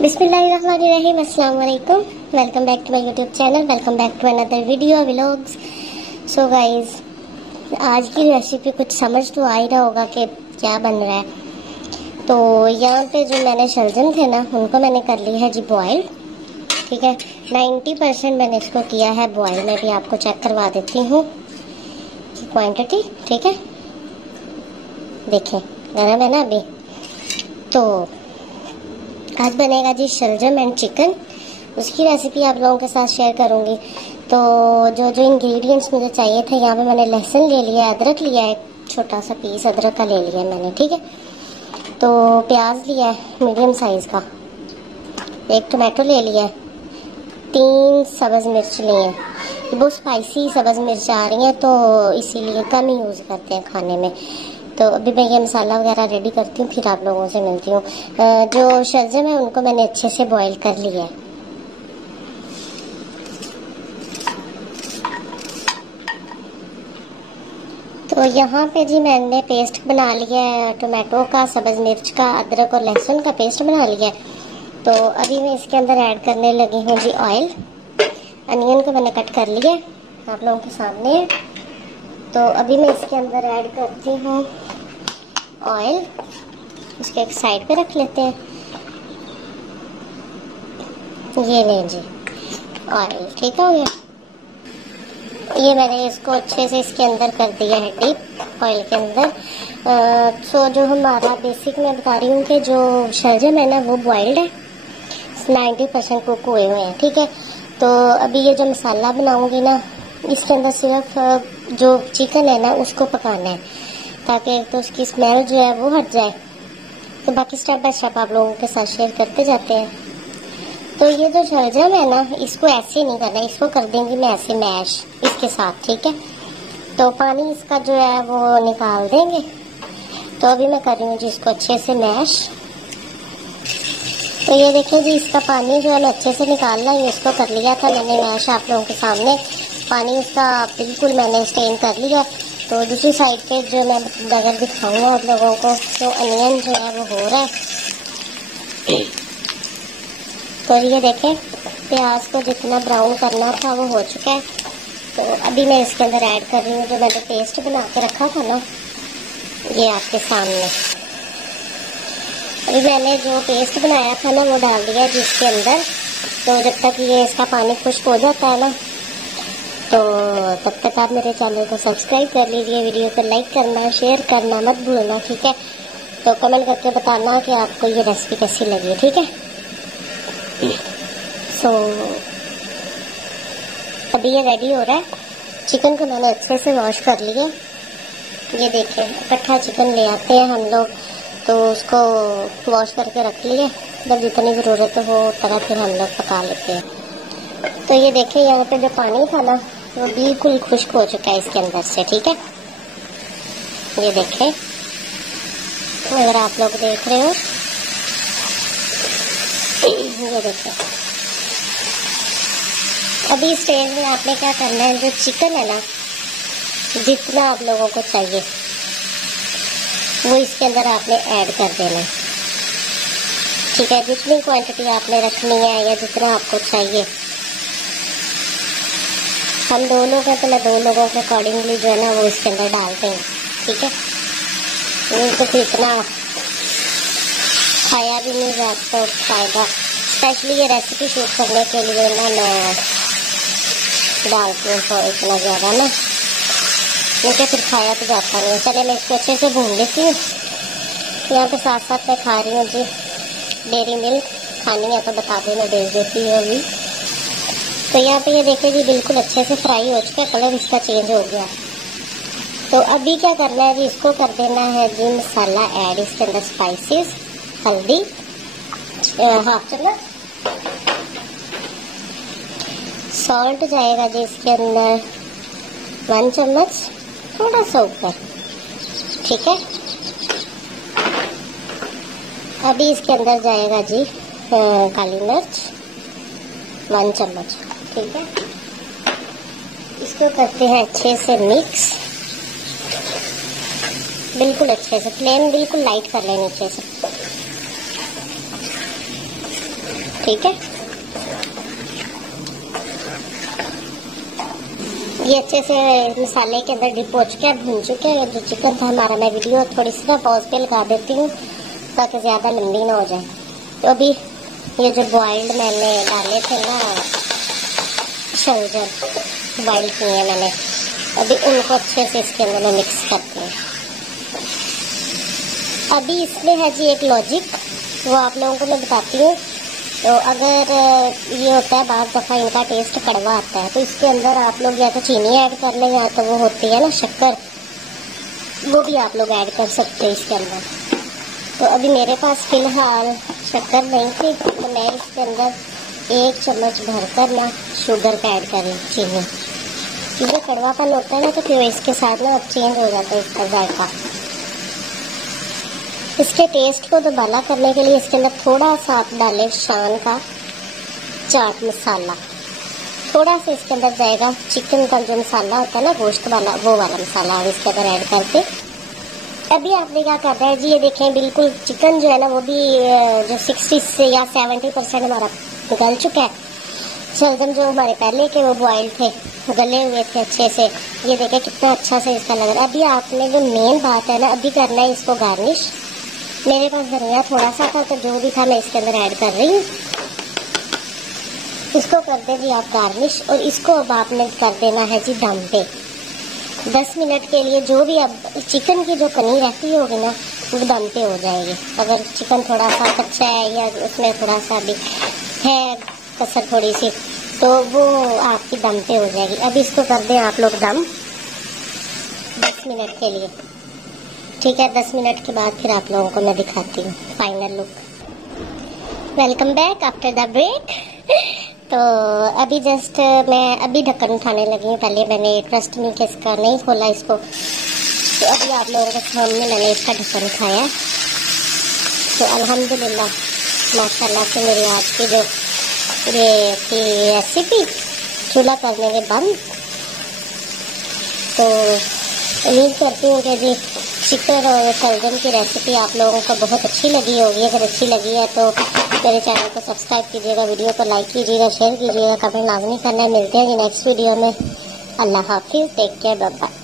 बिस्मिल्लाहिर्रहमानिर्रहीम, अस्सलाम वालेकुम। Welcome back to my YouTube channel. Welcome back to another video vlogs. So guys, आज की रेसिपी कुछ समझ तो आ ही रहा होगा कि क्या बन रहा है। तो यहाँ पे जो मैंने शलजम थे ना, उनको मैंने कर लिया है जी बॉयल। ठीक है, 90% मैंने इसको किया है बॉयल। मैं भी आपको चेक करवा देती हूँ क्वांटिटी। ठीक है, देखें गरम है ना अभी। तो आज बनेगा जी शलजम एंड चिकन। उसकी रेसिपी आप लोगों के साथ शेयर करूंगी। तो जो जो इंग्रेडिएंट्स मुझे चाहिए थे, यहाँ पे मैंने लहसुन ले लिया, अदरक लिया है, छोटा सा पीस अदरक का ले लिया है मैंने। ठीक है, तो प्याज लिया है मीडियम साइज का, एक टमाटो ले लिया है, 3 सब्ज मिर्च लिए हैं। बहुत स्पाइसी सब्ज मिर्च आ रही हैं तो इसीलिए कम ही यूज़ करते हैं खाने में। तो अभी मैं ये मसाला वगैरह रेडी करती हूँ, फिर आप लोगों से मिलती हूँ। जो शलजम है उनको मैंने अच्छे से बॉईल कर लिया है। तो यहाँ पे जी मैंने पेस्ट बना लिया है टोमेटो का, सब्ज मिर्च का, अदरक और लहसुन का पेस्ट बना लिया है। तो अभी मैं इसके अंदर ऐड करने लगी हूँ जी ऑयल। अनियन को मैंने कट कर लिया आप लोगों के सामने। तो अभी मैं इसके अंदर ऐड करती हूँ ऑयल। इसके एक साइड पे रख लेते हैं। ये लें जी ऑयल, ठीक हो गया। ये मैंने इसको अच्छे से इसके अंदर कर दिया है डीप ऑयल के अंदर। सो जो हमारा बेसिक मैं बता रही हूँ कि जो शलजम है ना वो बॉइल्ड है, 90% कुक हुए हुए हैं। ठीक है, तो अभी ये जो मसाला बनाऊंगी ना, इसके अंदर सिर्फ जो चिकन है ना उसको पकाना है, ताकि एक तो उसकी स्मेल जो है वो हट जाए। तो बाकी स्टेप बाय स्टेप आप लोगों के साथ शेयर करते जाते हैं। तो ये जो शलजम है ना, इसको ऐसे नहीं करना, इसको कर देंगी मैं ऐसे मैश इसके साथ। ठीक है, तो पानी इसका जो है वो निकाल देंगे। तो अभी मैं कर रही हूँ जी इसको अच्छे से मैश। तो ये देखिए जी, इसका पानी जो है मैं अच्छे से निकालना है, इसको कर लिया था मैंने मैश आप लोगों के सामने। पानी उसका बिल्कुल मैंने स्टेन कर लिया। तो दूसरी साइड पे जो मैं अगर दिखाऊंगा आप लोगों को, तो अनियन जो है वो हो रहा है। तो ये देखें, प्याज को जितना ब्राउन करना था वो हो चुका है। तो अभी मैं इसके अंदर ऐड कर रही हूँ जो मैंने पेस्ट बना के रखा था ना, ये आपके सामने। अभी मैंने जो पेस्ट बनाया था ना वो डाल दिया है जिसके अंदर। तो जब तक ये इसका पानी खुश्क हो जाता है ना, तो तब तक आप मेरे चैनल को सब्सक्राइब कर लीजिए। वीडियो को लाइक करना, शेयर करना मत भूलना। ठीक है, तो कमेंट करके बताना कि आपको ये रेसिपी कैसी लगी। ठीक है, सो अभी ये रेडी हो रहा है। चिकन को मैंने अच्छे से वॉश कर लिया। ये देखें, इकट्ठा चिकन ले आते हैं हम लोग, तो उसको वॉश करके रख लिए। जब जितनी ज़रूरत हो वो तरह फिर हम लोग पका लेते हैं। तो ये देखें, यहाँ पे जो पानी था ना वो बिल्कुल खुश्क हो चुका है इसके अंदर से। ठीक है, ये देखें, अगर आप लोग देख रहे हो, ये देखें। अभी स्टेज में आपने क्या करना है, जो चिकन है ना जितना आप लोगों को चाहिए वो इसके अंदर आपने ऐड कर देना है। ठीक है, जितनी क्वांटिटी आपने रखनी है या जितना आपको चाहिए। हम 2 लोग हैं तो मैं 2 लोगों के अकॉर्डिंगली जो है ना वो इसके अंदर डालते हैं। ठीक है, वो तो फिर इतना खाया भी नहीं जाता फायदा। स्पेशली ये रेसिपी शूट करने के लिए ना मैं डालती हूँ तो इतना ज़्यादा ना, क्योंकि फिर खाया तो जाता नहीं। चलिए मैं इसको अच्छे से भून लेती हूँ। यहाँ पे साथ साथ मैं खा रही हूँ जी डेयरी मिल्क। खानी है तो बता दो, मैं भेज देती हूँ अभी। तो यहाँ पे ये देखिए जी, बिल्कुल अच्छे से फ्राई हो चुका है, कलर इसका चेंज हो गया। तो अभी क्या करना है जी, इसको कर देना है जी मसाला ऐड इसके अंदर। स्पाइसेस, हल्दी 1/2 चम्मच, सॉल्ट जाएगा जी इसके अंदर 1 चम्मच, थोड़ा सा ऊपर। ठीक है, अभी इसके अंदर जाएगा जी काली मिर्च 1 चम्मच। ठीक है, इसको करते हैं अच्छे से मिक्स, बिल्कुल अच्छे से। फ्लेम बिल्कुल लाइट कर लें नीचे से। ठीक है, ये अच्छे से मसाले के अंदर डिप हो चुके हैं, भून चुके हैं। जो चिकन था हमारा, मैं वीडियो थोड़ी सी ना पॉज पे लगा देती हूँ ताकि ज़्यादा लंबी ना हो जाए। तो अभी ये जो बॉइल्ड मैंने डाले थे ना शलजम, बॉइल किए हैं मैंने, अभी उनको अच्छे से इसके अंदर मैं मिक्स करती हूँ। अभी इसमें है जी एक लॉजिक, वो आप लोगों को मैं बताती हूँ। तो अगर ये होता है बार दफ़ा इनका टेस्ट कड़वा आता है, तो इसके अंदर आप लोग या तो चीनी ऐड कर लें या तो वो होती है ना शक्कर, वो भी आप लोग ऐड कर सकते हैं इसके अंदर। तो अभी मेरे पास फ़िलहाल शक्कर नहीं थी, तो मैं इसके अंदर 1 चम्मच भरकर ना शुगर का ऐड करें, चीनी, क्योंकि कड़वापन होता है ना तो फिर इसके साथ ना चेंज हो जाता है इसका जायका। इसके टेस्ट को दोबारा करने के लिए इसके अंदर थोड़ा सा आप डालें शान का चाट मसाला, थोड़ा सा इसके अंदर जाएगा। चिकन का जो मसाला होता है ना गोश्त वाला, वो वाला मसाला आप इसके अंदर ऐड करके अभी आपने क्या करना है जी, ये देखें बिल्कुल चिकन जो है ना वो भी जो 60 से या 70% हमारा गल चुका है। शलजम जो हमारे पहले के वो बॉइल थे, गले हुए थे अच्छे से, ये देखें कितना अच्छा से इसका लग रहा है। अभी आपने जो मेन बात है ना, अभी करना है इसको गार्निश। मेरे पास धनिया थोड़ा सा था, तो जो भी था मैं इसके अंदर ऐड कर रही हूँ। इसको कर दे जी आप गार्निश, और इसको अब आपने कर देना है जी दम पे 10 मिनट के लिए। जो भी अब चिकन की जो कनी रहती होगी ना वो दम पे हो जाएगी। अगर चिकन थोड़ा सा कच्चा है या उसमें थोड़ा सा भी है कसर थोड़ी सी, तो वो आपकी दम पे हो जाएगी। अब इसको कर दें आप लोग दम 10 मिनट के लिए, ठीक है। 10 मिनट के बाद फिर आप लोगों को मैं दिखाती हूँ final look. Welcome back after the break. तो अभी जस्ट मैं अभी ढक्कन उठाने लगी हूँ, पहले मैंने ट्रस्ट नहीं कि इसका नहीं खोला इसको, तो अभी आप लोगों के सामने मैंने इसका ढक्कन उठाया। तो अल्हम्दुलिल्लाह माशाल्लाह से मेरी आज की जो ये थी रेसिपी चूल्हा करने के बंद। तो उम्मीद करती हूँ कि जी चिकन और शलजम की रेसिपी आप लोगों को बहुत अच्छी लगी होगी। अगर अच्छी लगी है तो मेरे चैनल को सब्सक्राइब कीजिएगा, वीडियो को लाइक कीजिएगा, शेयर कीजिएगा, कमेंट लाजमी करना है। मिलते हैं जी नेक्स्ट वीडियो में। अल्लाह हाफिज़, टेक केयर, बाय बाय।